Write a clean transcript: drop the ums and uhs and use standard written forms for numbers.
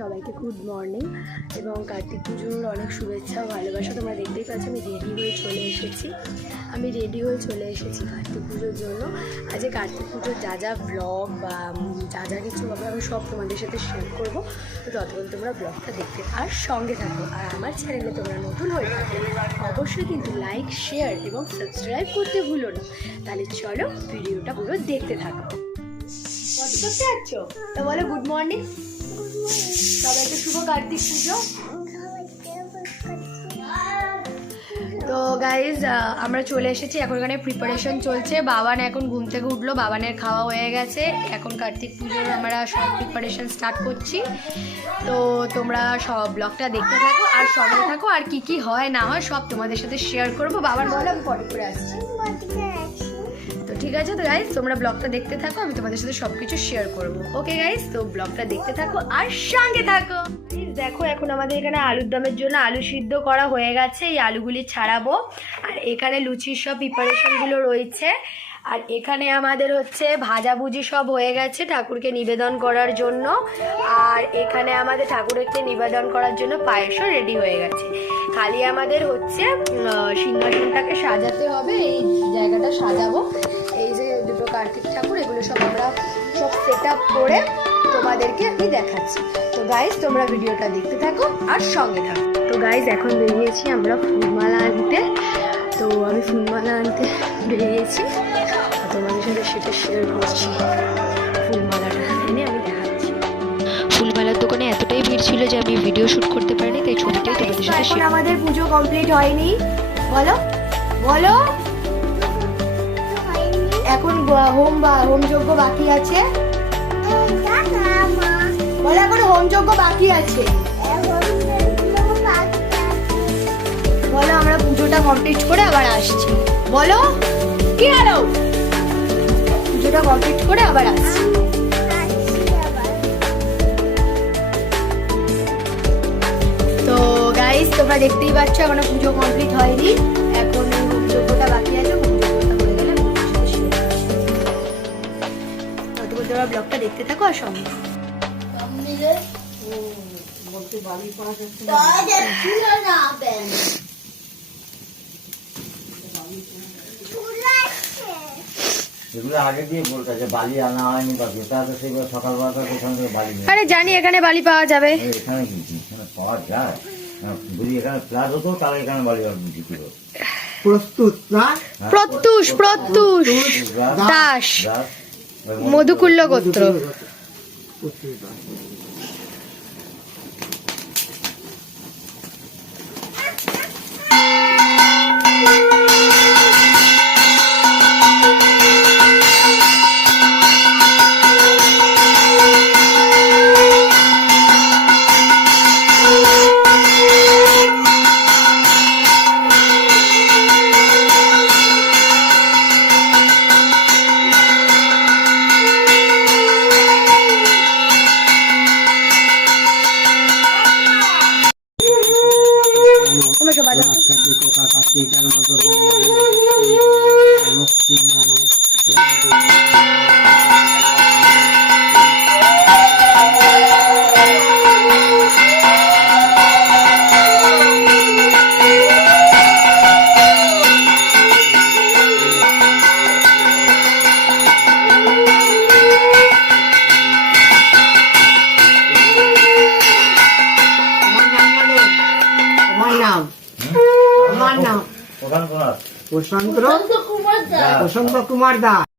সবাইকে good morning এবং কার্তিক পুজোর অনেক শুভেচ্ছা ও ভালোবাসা। তোমরা দেখতেই পাচ্ছ আমি রেডি হয়ে চলে এসেছি কার্তিক পুজোর জন্য। আজকে কার্তিক পুজোর যা যা ব্লগ বা যা যা কিছু হবে আমি সব তোমাদের সাথে শেয়ার করবো। তো ততক্ষণ তোমরা ব্লগটা দেখতে আর সঙ্গে থাকো। আর আমার চ্যানেলে তোমরা নতুন হয়ে থাকো অবশ্যই কিন্তু লাইক, শেয়ার এবং সাবস্ক্রাইব করতে ভুলো না। তাহলে চলো ভিডিওটা পুরো দেখতে থাকো। কত করতে যাচ্ছ? তা বলো গুড মর্নিং সবাইকে, শুভ কার্তিক পুজো। তো গাইজ আমরা চলে এসেছি, এখন এখানে প্রিপারেশন চলছে। বাবান এখন ঘুম থেকে উঠলো, বাবানের খাওয়া হয়ে গেছে। এখন কার্তিক পুজোর আমরা সব প্রিপারেশন স্টার্ট করছি। তো তোমরা সব ব্লগটা দেখতে থাকো আর সঙ্গে থাকো, আর কি কি হয় না হয় সব তোমাদের সাথে শেয়ার করবো। বাবার বলো আমি পরে করে আসছি। তো ঠিক আছে, তো গাইজ তোমরা ব্লগটা দেখতে থাকো, আমি তোমাদের সাথে সব কিছু শেয়ার করবো। ওকে গাইজ, তো ব্লগটা দেখতে থাকো আর সঙ্গে থাকো। দেখো এখন আমাদের এখানে আলুর দমের জন্য আলু সিদ্ধ করা হয়ে গেছে, এই আলুগুলি ছাড়াবো। আর এখানে লুচির সব প্রিপারেশনগুলো রয়েছে। আর এখানে আমাদের হচ্ছে ভাজাভুজি সব হয়ে গেছে ঠাকুরকে নিবেদন করার জন্য। আর এখানে আমাদের ঠাকুরকে নিবেদন করার জন্য পায়েসও রেডি হয়ে গেছে। খালি আমাদের হচ্ছে সিংহাসনটাকে সাজাতে হবে, এই জায়গাটা সাজাবো। এই যে দুটো কার্তিক ঠাকুর, এগুলো সব আমরা সব সেট আপ করে তোমাদেরকে আমি দেখাচ্ছি। তো গাইজ তোমরা ভিডিওটা দেখতে থাকো আর সঙ্গে থাকো। তো গাইজ এখন বেরিয়েছি আমরা ফুলমালা আনতে। তো আমি ফুলমালা আনতে বেরিয়েছি, তোমাদের সাথে সেটা শেয়ার করছি। ফুলমালাটা এনে আমি দেখাচ্ছি। ফুলমালার দোকানে এতটাই ভিড় ছিল যে আমি ভিডিও শুট করতে পারিনি, তাই ছবিটাই তোমাদের সাথে এখন আমাদের পুজো কমপ্লিট হয়নি। বলো বলো, এখন হোম যজ্ঞ বাকি আছে। বলো এখন হোম যজ্ঞ বাকি আছে। বলো আমরা পুজোটা কমপ্লিট করে আবার আসছি। বলো কি হলো, পুজোটা কমপ্লিট করে আবার আসছি। তো গাইস তোমরা দেখতেই পাচ্ছ এখনো পুজো কমপ্লিট হয়নি, এখন হোম যজ্ঞটা বাকি আছে। হোম যজ্ঞটা হয়ে গেলে ততক্ষণ তোমরা ব্লগটা দেখতে থাকো আর সঙ্গে। আরে জানি এখানে বালি পাওয়া যাবে। এখানে পাওয়া যায় যদি এখানে ফ্ল্যাট হতো তাহলে এখানে বালি বিক্রি হতো। প্রত্যুষ দাস মধুকুল্ল গোত্র। প্রশান্ত কুমার দাস।